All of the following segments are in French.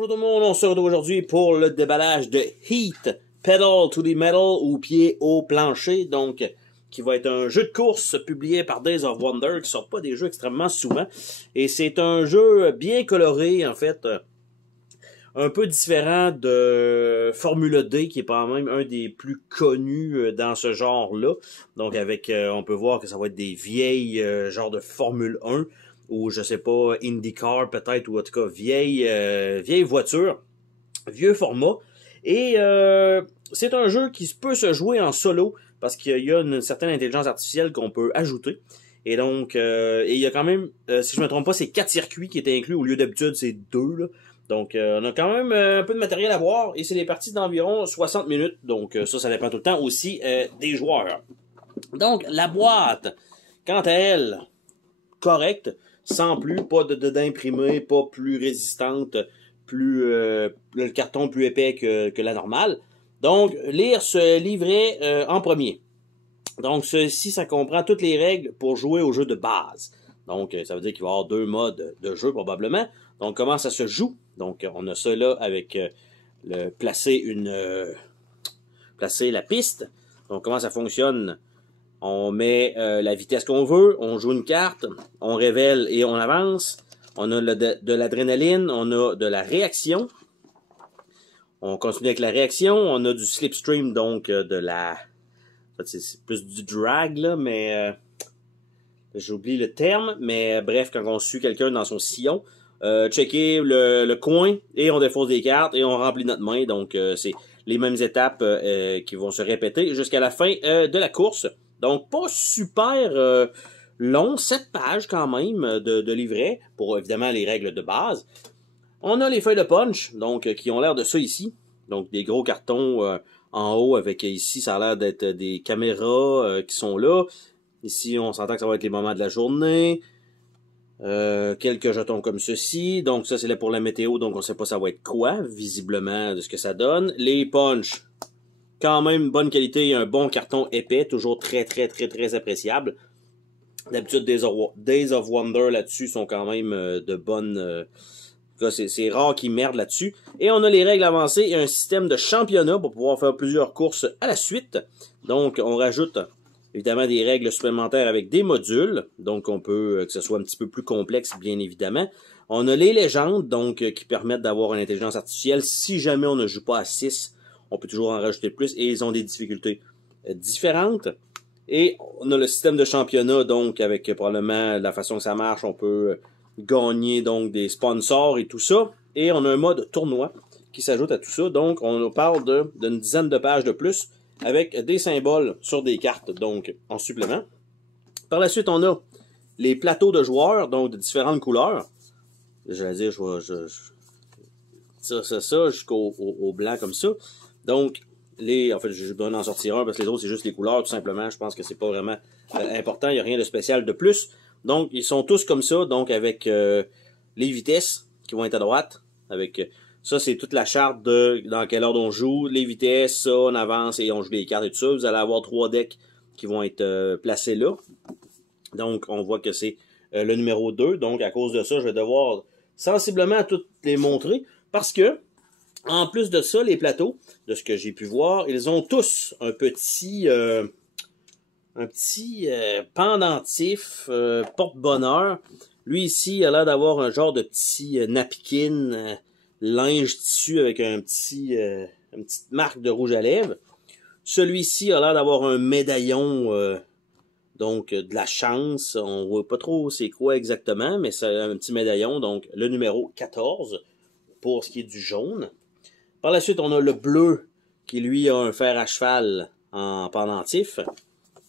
Bonjour tout le monde, on se retrouve aujourd'hui pour le déballage de Heat Pedal to the Metal ou pied au plancher, donc qui va être un jeu de course publié par Days of Wonder, qui ne sort pas des jeux extrêmement souvent. Et c'est un jeu bien coloré, en fait, un peu différent de Formula D, qui est quand même un des plus connus dans ce genre-là. Donc avec, on peut voir que ça va être des vieilles genres de Formule 1, ou je sais pas, IndyCar peut-être, ou en tout cas vieille voiture, vieux format. Et c'est un jeu qui peut se jouer en solo, parce qu'il y a une certaine intelligence artificielle qu'on peut ajouter. Et donc, il y a quand même, si je me trompe pas, c'est 4 circuits qui étaient inclus, au lieu d'habitude c'est 2, là. Donc, on a quand même un peu de matériel à voir, et c'est des parties d'environ 60 minutes. Donc, ça dépend tout le temps aussi des joueurs. Donc, la boîte, quant à elle, correcte, sans plus, pas d'imprimé, pas plus résistante, plus le carton plus épais que la normale. Donc, lire ce livret en premier. Donc, ceci, ça comprend toutes les règles pour jouer au jeu de base. Donc, ça veut dire qu'il va y avoir 2 modes de jeu, probablement. Donc, comment ça se joue? Donc, on a ça là avec placer la piste. Donc, comment ça fonctionne? On met la vitesse qu'on veut, on joue une carte, on révèle et on avance. On a de l'adrénaline, on a de la réaction. On continue avec la réaction. On a du slipstream, donc de la... C'est plus du drag, là, mais... j'oublie le terme, mais bref, quand on suit quelqu'un dans son sillon, checker le coin, et on défausse des cartes, et on remplit notre main. Donc, c'est les mêmes étapes qui vont se répéter jusqu'à la fin de la course. Donc, pas super long, 7 pages quand même de livret, pour évidemment les règles de base. On a les feuilles de punch, donc qui ont l'air de ça ici. Donc, des gros cartons en haut, avec ici, ça a l'air d'être des caméras qui sont là. Ici, on s'entend que ça va être les moments de la journée. Quelques jetons comme ceci. Donc, ça, c'est là pour la météo. Donc, on ne sait pas ça va être quoi, visiblement, de ce que ça donne. Les punch, quand même, bonne qualité. Un bon carton épais. Toujours très appréciable. D'habitude, Days of Wonder là-dessus sont quand même de bonnes... c'est rare qu'ils merdent là-dessus. Et on a les règles avancées et un système de championnat pour pouvoir faire plusieurs courses à la suite. Donc, on rajoute... évidemment, des règles supplémentaires avec des modules. Donc, on peut que ce soit un petit peu plus complexe, bien évidemment. On a les légendes, donc, qui permettent d'avoir une intelligence artificielle. Si jamais on ne joue pas à 6, on peut toujours en rajouter plus. Et ils ont des difficultés différentes. Et on a le système de championnat, donc, avec probablement la façon que ça marche. On peut gagner, donc, des sponsors et tout ça. Et on a un mode tournoi qui s'ajoute à tout ça. Donc, on parle d'une dizaine de pages de plus, avec des symboles sur des cartes, donc en supplément. Par la suite, on a les plateaux de joueurs, donc de différentes couleurs. J'allais dire, je tire ça jusqu'au blanc comme ça. Donc, en fait, je dois en sortir un parce que les autres, c'est juste les couleurs, tout simplement. Je pense que c'est pas vraiment important. Il n'y a rien de spécial de plus. Donc, ils sont tous comme ça, donc avec les vitesses qui vont être à droite, avec... ça, c'est toute la charte de dans quelle ordre on joue, les vitesses, ça, on avance et on joue les cartes et tout ça. Vous allez avoir 3 decks qui vont être placés là. Donc, on voit que c'est le numéro 2. Donc, à cause de ça, je vais devoir sensiblement toutes les montrer. Parce que, en plus de ça, les plateaux, de ce que j'ai pu voir, ils ont tous un petit pendentif porte-bonheur. Lui ici, il a l'air d'avoir un genre de petit napkin... linge tissu avec une petite marque de rouge à lèvres. Celui-ci a l'air d'avoir un médaillon, donc de la chance. On voit pas trop c'est quoi exactement, mais c'est un petit médaillon, donc le numéro 14 pour ce qui est du jaune. Par la suite, on a le bleu qui lui a un fer à cheval en pendentif,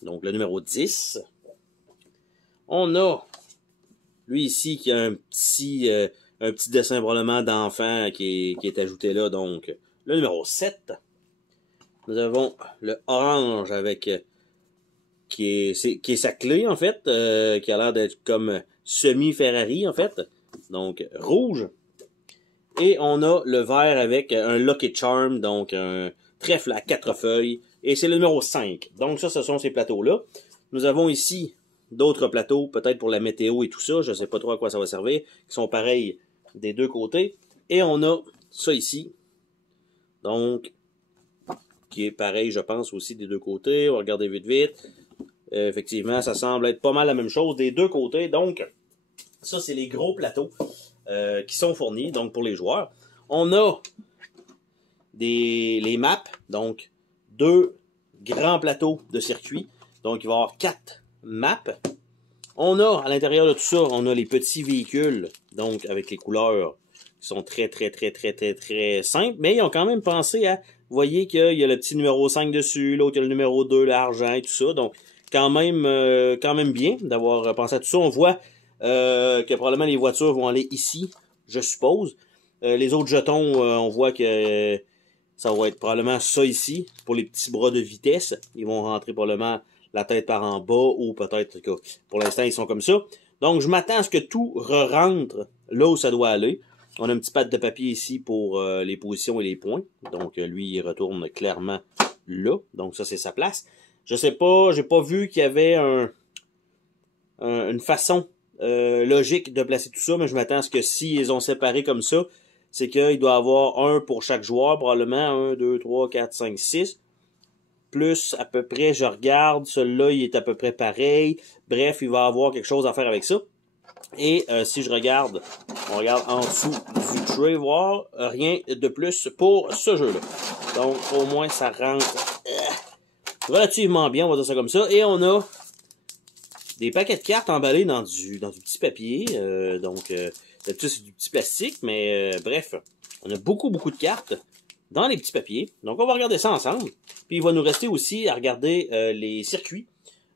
donc le numéro 10. On a lui ici qui a un petit dessin probablement d'enfant qui est ajouté là, donc le numéro 7. Nous avons le orange avec qui est sa clé en fait, qui a l'air d'être comme semi-Ferrari en fait, donc rouge. Et on a le vert avec un Lucky Charm, donc un trèfle à 4 feuilles, et c'est le numéro 5. Donc ça, ce sont ces plateaux-là. Nous avons ici d'autres plateaux, peut-être pour la météo et tout ça, je ne sais pas trop à quoi ça va servir, qui sont pareils des deux côtés. Et on a ça ici. Donc, qui est pareil, je pense, aussi des deux côtés. On va regarder vite vite. Effectivement, ça semble être pas mal la même chose des deux côtés. Donc, ça, c'est les gros plateaux qui sont fournis donc pour les joueurs. On a les maps, donc 2 grands plateaux de circuit. Donc, il va y avoir 4 maps. On a, à l'intérieur de tout ça, on a les petits véhicules, donc avec les couleurs qui sont très simples, mais ils ont quand même pensé à, vous voyez qu'il y a le petit numéro 5 dessus, l'autre il y a le numéro 2, l'argent et tout ça, donc quand même bien d'avoir pensé à tout ça. On voit que probablement les voitures vont aller ici, je suppose. Les autres jetons, on voit que ça va être probablement ça ici, pour les petits bras de vitesse. Ils vont rentrer probablement la tête par en bas, ou peut-être que pour l'instant, ils sont comme ça. Donc, je m'attends à ce que tout rentre là où ça doit aller. On a un petit pad de papier ici pour les positions et les points. Donc, lui, il retourne clairement là. Donc, ça, c'est sa place. Je sais pas, j'ai pas vu qu'il y avait une façon logique de placer tout ça, mais je m'attends à ce que s'ils ont séparé comme ça, c'est qu'il doit y avoir un pour chaque joueur, probablement 1, 2, 3, 4, 5, 6. Plus à peu près, je regarde, celui-là, il est à peu près pareil. Bref, il va avoir quelque chose à faire avec ça. Et si je regarde, on regarde en dessous du tray, voir rien de plus pour ce jeu-là. Donc, au moins, ça rentre relativement bien, on va dire ça comme ça. Et on a des paquets de cartes emballés dans du petit papier. D'habitude, c'est du petit plastique, mais bref, on a beaucoup de cartes dans les petits papiers. Donc, on va regarder ça ensemble. Puis, il va nous rester aussi à regarder les circuits.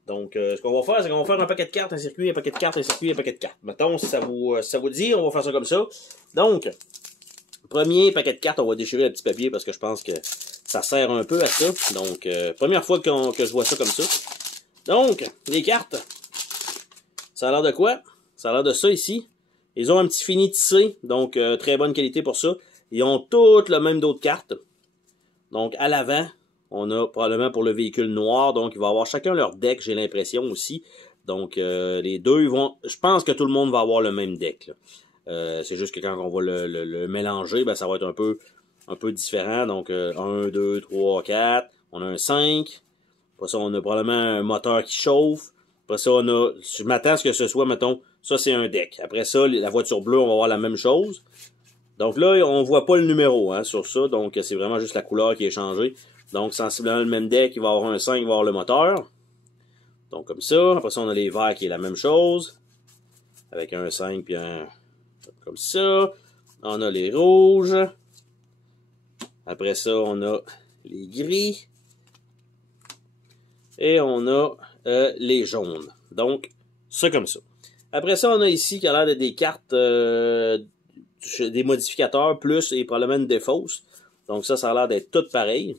Donc, ce qu'on va faire, c'est qu'on va faire un paquet de cartes, un circuit, un paquet de cartes, un circuit, un paquet de cartes. Mettons, si ça vous dit, on va faire ça comme ça. Donc, premier paquet de cartes, on va déchirer le petit papier parce que je pense que ça sert un peu à ça. Donc, première fois que je vois ça comme ça. Donc, les cartes, ça a l'air de quoi? Ça a l'air de ça ici. Ils ont un petit fini tissé, donc très bonne qualité pour ça. Ils ont toutes le même dos de cartes. Donc, à l'avant, on a probablement pour le véhicule noir, donc il va avoir chacun leur deck, j'ai l'impression aussi. Donc, les deux, ils vont. Je pense que tout le monde va avoir le même deck. C'est juste que quand on va le mélanger, ben, ça va être un peu différent. Donc, 1, 2, 3, 4. On a un 5. Après ça, on a probablement un moteur qui chauffe. Après ça, on a. Je m'attends à ce que ce soit, mettons, ça c'est un deck. Après ça, la voiture bleue, on va avoir la même chose. Donc là, on voit pas le numéro sur ça. Donc, c'est vraiment juste la couleur qui est changée. Donc, sensiblement le même deck, il va y avoir un 5, il va y avoir le moteur. Donc, comme ça. Après ça, on a les verts qui est la même chose. Avec un 5 puis un... Comme ça. On a les rouges. Après ça, on a les gris. Et on a les jaunes. Donc, ça comme ça. Après ça, on a ici qui a l'air d'être des cartes, des modificateurs, plus et probablement une défausse. Donc ça a l'air d'être tout pareil.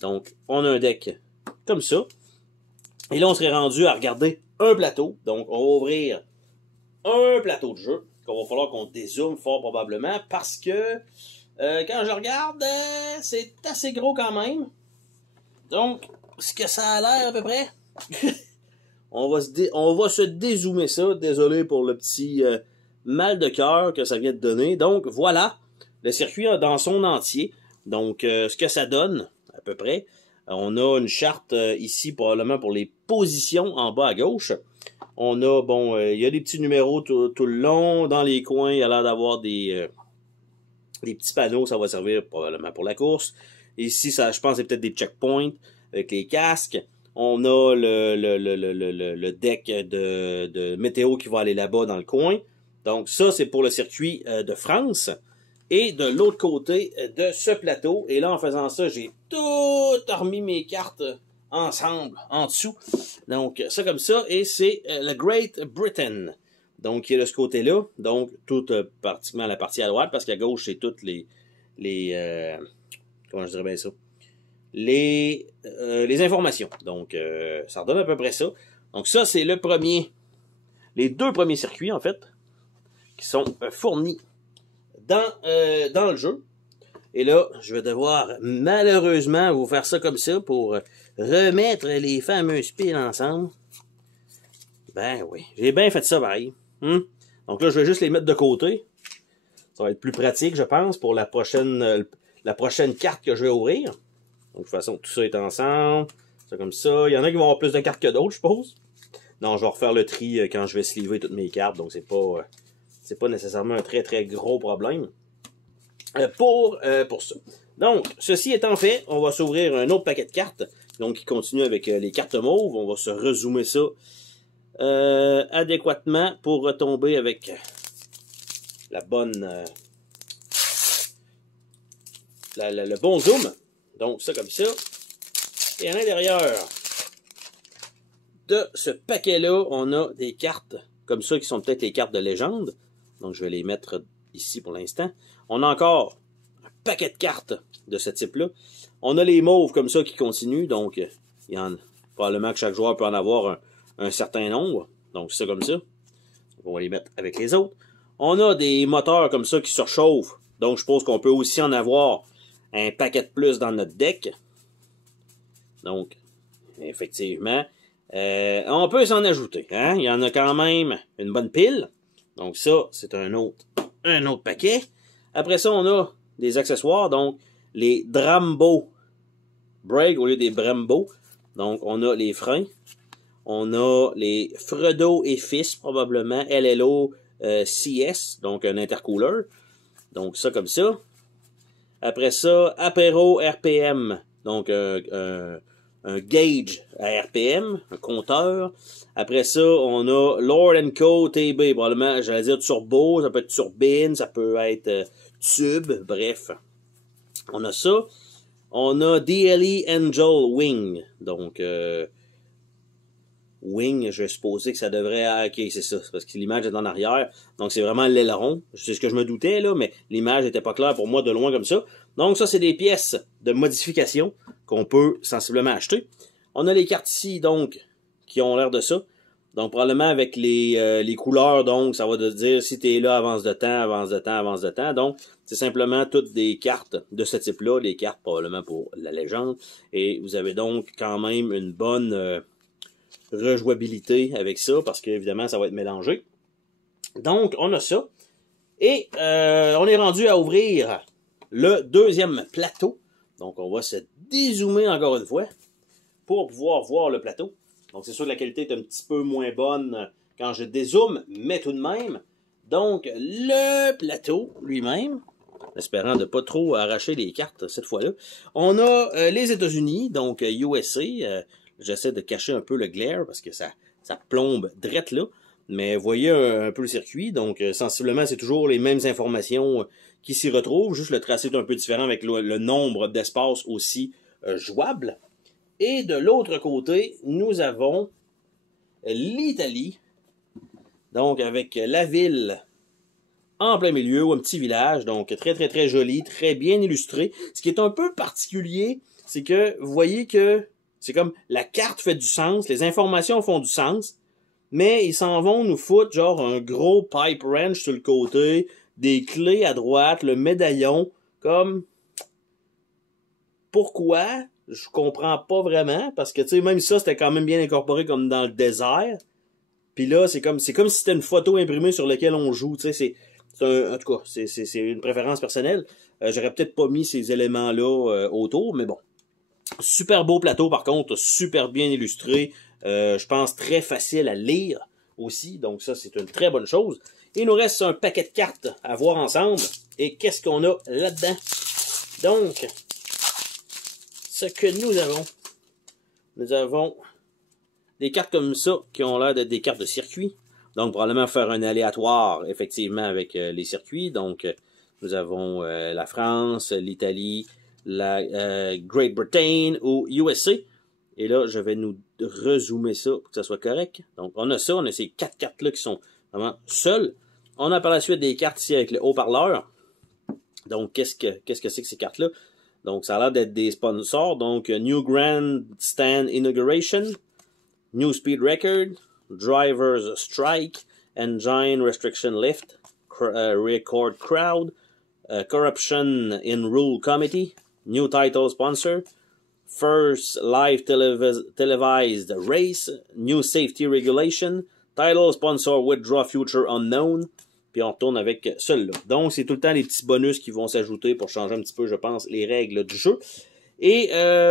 Donc, on a un deck comme ça. Et là, on serait rendu à regarder un plateau. Donc, on va ouvrir un plateau de jeu qu'on va falloir qu'on dézoome fort probablement parce que quand je regarde, c'est assez gros quand même. Donc, ce que ça a l'air à peu près, on va se dézoomer ça. Désolé pour le petit mal de cœur que ça vient de donner. Donc, voilà le circuit dans son entier. Donc, ce que ça donne, à peu près, on a une charte ici probablement pour les positions en bas à gauche. On a, bon, il y a des petits numéros tout le long. Dans les coins, il y a l'air d'avoir des petits panneaux. Ça va servir probablement pour la course. Ici, ça, je pense, c'est peut-être des checkpoints avec les casques. On a le deck de météo qui va aller là-bas dans le coin. Donc, ça, c'est pour le circuit de France. Et de l'autre côté de ce plateau, et là, en faisant ça, j'ai tout remis mes cartes ensemble, en dessous. Donc, ça comme ça, et c'est le Great Britain. Donc, il y a de ce côté-là. Donc, toute pratiquement la partie à droite, parce qu'à gauche, c'est toutes les comment je dirais bien ça? Les informations. Donc, ça redonne à peu près ça. Donc, ça, c'est les deux premiers circuits, en fait, qui sont fournis dans le jeu. Et là, je vais devoir malheureusement vous faire ça comme ça pour remettre les fameuses piles ensemble. Ben oui, j'ai bien fait ça pareil. Donc là, je vais juste les mettre de côté. Ça va être plus pratique, je pense, pour la prochaine carte que je vais ouvrir. Donc, de toute façon, tout ça est ensemble. C'est comme ça. Il y en a qui vont avoir plus de cartes que d'autres, je suppose. Non, je vais refaire le tri quand je vais sliver toutes mes cartes. Donc, c'est pas nécessairement un très, très gros problème pour ça. Donc, ceci étant fait, on va s'ouvrir un autre paquet de cartes. Donc, qui continue avec les cartes mauves. On va se résumer ça adéquatement pour retomber avec la bonne... le bon zoom. Donc, ça comme ça. Et à l'intérieur de ce paquet-là, on a des cartes comme ça qui sont peut-être les cartes de légende. Donc, je vais les mettre ici pour l'instant. On a encore un paquet de cartes de ce type-là. On a les mauves comme ça qui continuent. Donc, il y en a probablement que chaque joueur peut en avoir un certain nombre. Donc, c'est comme ça. On va les mettre avec les autres. On a des moteurs comme ça qui se réchauffent. Donc, je suppose qu'on peut aussi en avoir un paquet de plus dans notre deck. Donc, effectivement, on peut s'en ajouter. Hein? Il y en a quand même une bonne pile. Donc ça, c'est un autre paquet. Après ça, on a des accessoires. Donc, les Drambo Brake au lieu des Brembo. Donc, on a les freins. On a les Fredo et Fils, probablement. LLO CS, donc un intercooler. Donc, ça comme ça. Après ça, Apéro RPM. Donc, un gauge à RPM, un compteur. Après ça, on a Lord & Co. TB, probablement, j'allais dire turbo, ça peut être turbine, ça peut être tube, bref. On a ça. On a DLE Angel Wing. Donc, Wing, je vais supposer que ça devrait... Ah, ok, c'est ça, c'est parce que l'image est en arrière. Donc, c'est vraiment l'aileron. C'est ce que je me doutais, là, mais l'image n'était pas claire pour moi de loin comme ça. Donc, ça, c'est des pièces de modification qu'on peut sensiblement acheter. On a les cartes ici, donc, qui ont l'air de ça. Donc, probablement avec les couleurs, donc, ça va te dire si tu es là, avance de temps, avance de temps, avance de temps. Donc, c'est simplement toutes des cartes de ce type-là, les cartes probablement pour la légende. Et vous avez donc quand même une bonne rejouabilité avec ça, parce qu'évidemment, ça va être mélangé. Donc, on a ça. Et on est rendu à ouvrir le deuxième plateau. Donc, on va se dézoomer encore une fois pour pouvoir voir le plateau. Donc, c'est sûr que la qualité est un petit peu moins bonne quand je dézoome, mais tout de même. Donc, le plateau lui-même, espérant de ne pas trop arracher les cartes cette fois-là. On a les États-Unis, donc USA. J'essaie de cacher un peu le glare parce que ça plombe drette là. Mais voyez un peu le circuit. Donc, sensiblement, c'est toujours les mêmes informations qui s'y retrouvent. Juste le tracé est un peu différent avec le nombre d'espaces aussi jouables. Et de l'autre côté, nous avons l'Italie. Donc, avec la ville en plein milieu, ou un petit village. Donc, très, très, très joli, très bien illustré. Ce qui est un peu particulier, c'est que vous voyez que c'est comme la carte fait du sens, les informations font du sens, mais ils s'en vont nous foutre genre un gros pipe wrench sur le côté, des clés à droite, le médaillon, comme... Pourquoi? Je comprends pas vraiment, parce que, tu sais, même ça, c'était quand même bien incorporé comme dans le désert. Puis là, c'est comme si c'était une photo imprimée sur laquelle on joue, tu sais, en tout cas, c'est une préférence personnelle. J'aurais peut-être pas mis ces éléments-là autour, mais bon. Super beau plateau, par contre, super bien illustré. Je pense très facile à lire aussi, donc ça, c'est une très bonne chose. Il nous reste un paquet de cartes à voir ensemble. Et qu'est-ce qu'on a là-dedans? Donc, ce que nous avons des cartes comme ça qui ont l'air d'être des cartes de circuit. Donc, probablement faire un aléatoire, effectivement, avec les circuits. Donc, nous avons la France, l'Italie, la Great Britain ou USA. Et là, je vais nous rezoomer ça pour que ça soit correct. Donc, on a ça, on a ces 4 cartes-là qui sont vraiment seules. On a par la suite des cartes ici avec le haut-parleur. Donc, qu'est-ce que c'est que ces cartes-là? Donc, ça a l'air d'être des sponsors. Donc, New Grand Stand Inauguration, New Speed Record, Drivers Strike, Engine Restriction Lift, Record Crowd, Corruption in Rule Committee, New Title Sponsor, First Live Televised Race, New Safety Regulation, Title Sponsor Withdraw Future Unknown, puis on retourne avec celui-là. Donc, c'est tout le temps les petits bonus qui vont s'ajouter pour changer un petit peu, je pense, les règles du jeu. Et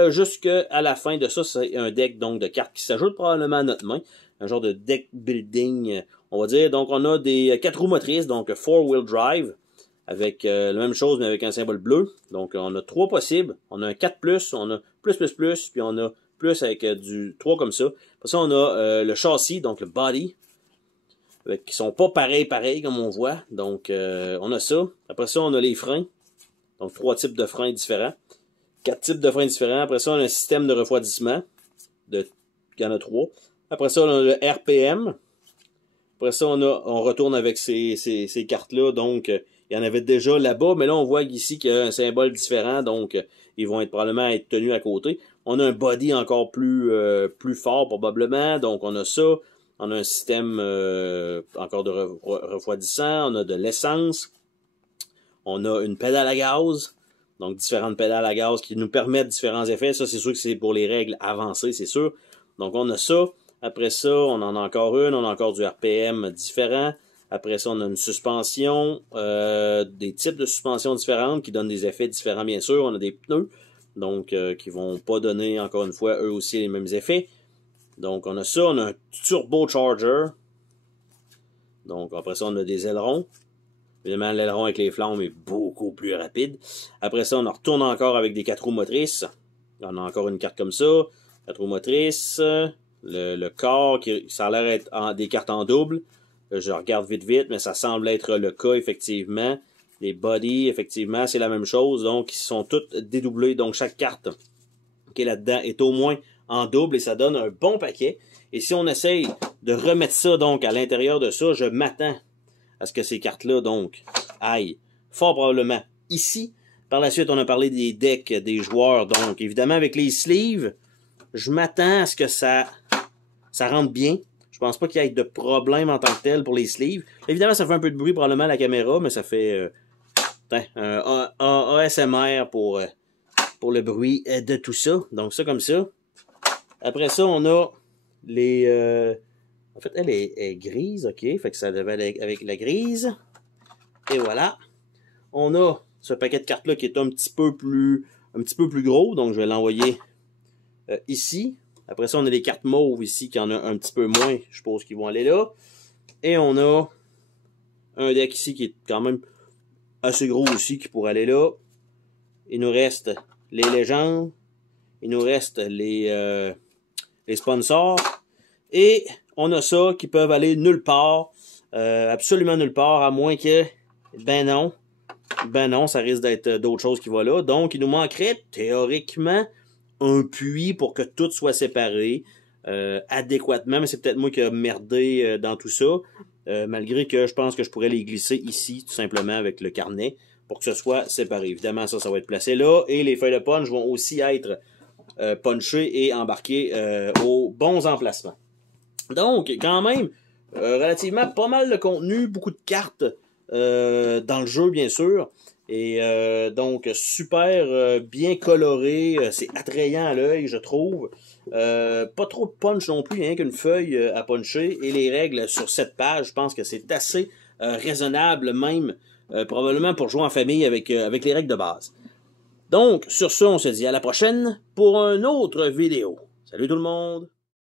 jusqu'à la fin de ça, c'est un deck donc de cartes qui s'ajoute probablement à notre main. Un genre de deck building, on va dire. Donc, on a des 4 roues motrices, donc 4-wheel drive, avec la même chose, mais avec un symbole bleu. Donc, on a 3 possibles. On a un 4+, on a plus, puis on a plus avec du 3 comme ça. Après ça, on a le châssis, donc le body, qui sont pas pareils comme on voit. Donc, on a ça. Après ça, on a les freins. Donc, 3 types de freins différents. 4 types de freins différents. Après ça, on a un système de refroidissement. Il y en a 3. Après ça, on a le RPM. Après ça, on retourne avec ces cartes-là. Donc, il y en avait déjà là-bas. Mais là, on voit ici qu'il y a un symbole différent. Donc, ils vont probablement être tenus à côté. On a un body encore plus fort, probablement. Donc, on a ça. On a un système encore de refroidissant. On a de l'essence. On a une pédale à gaz. Donc, différentes pédales à gaz qui nous permettent différents effets. Ça, c'est sûr que c'est pour les règles avancées, c'est sûr. Donc, on a ça. Après ça, on en a encore une. On a encore du RPM différent. Après ça, on a une suspension. Des types de suspensions différentes qui donnent des effets différents, bien sûr. On a des pneus. Donc, qui vont pas donner, encore une fois, eux aussi les mêmes effets. Donc, on a ça. On a un turbocharger. Donc, après ça, on a des ailerons. Évidemment, l'aileron avec les flammes est beaucoup plus rapide. Après ça, on en retourne encore avec des 4 roues motrices. On a encore une carte comme ça. 4 roues motrices. Le corps, ça a l'air être des cartes en double. Je regarde vite, mais ça semble être le cas, effectivement. Les bodies, effectivement, c'est la même chose. Donc, ils sont toutes dédoublés. Donc, chaque carte qui est là-dedans est au moins en double et ça donne un bon paquet. Et si on essaye de remettre ça donc à l'intérieur de ça, je m'attends à ce que ces cartes-là, donc, aillent fort probablement ici. Par la suite, on a parlé des decks des joueurs. Donc, évidemment, avec les sleeves, je m'attends à ce que ça rentre bien. Je pense pas qu'il y ait de problème en tant que tel pour les sleeves. Évidemment, ça fait un peu de bruit probablement à la caméra, mais ça fait un ASMR pour le bruit de tout ça. Donc, ça comme ça. Après ça, on a les... en fait, elle est grise, ok. Fait que ça devait aller avec la grise. Et voilà. On a ce paquet de cartes-là qui est un petit peu plus gros. Donc, je vais l'envoyer ici. Après ça, on a les cartes mauves ici qui en a un petit peu moins. Je suppose qu'ils vont aller là. Et on a un deck ici qui est quand même assez gros aussi qui pourrait aller là. Il nous reste les légendes. Il nous reste les sponsors. Et on a ça qui peuvent aller nulle part. Absolument nulle part. À moins que... Ben non, ça risque d'être d'autres choses qui vont là. Donc, il nous manquerait théoriquement un puits pour que tout soit séparé adéquatement. Mais c'est peut-être moi qui ai merdé dans tout ça. Malgré que je pense que je pourrais les glisser ici, tout simplement, avec le carnet, pour que ce soit séparé. Évidemment, ça va être placé là. Et les feuilles de punch vont aussi être punchées et embarquées aux bons emplacements. Donc, quand même, relativement pas mal de contenu, beaucoup de cartes dans le jeu, bien sûr. Et donc, super bien coloré, c'est attrayant à l'œil, je trouve. Pas trop de punch non plus, rien qu'une feuille à puncher. Et les règles sur cette page, je pense que c'est assez raisonnable, même probablement pour jouer en famille avec les règles de base. Donc, sur ce, on se dit à la prochaine pour une autre vidéo. Salut tout le monde!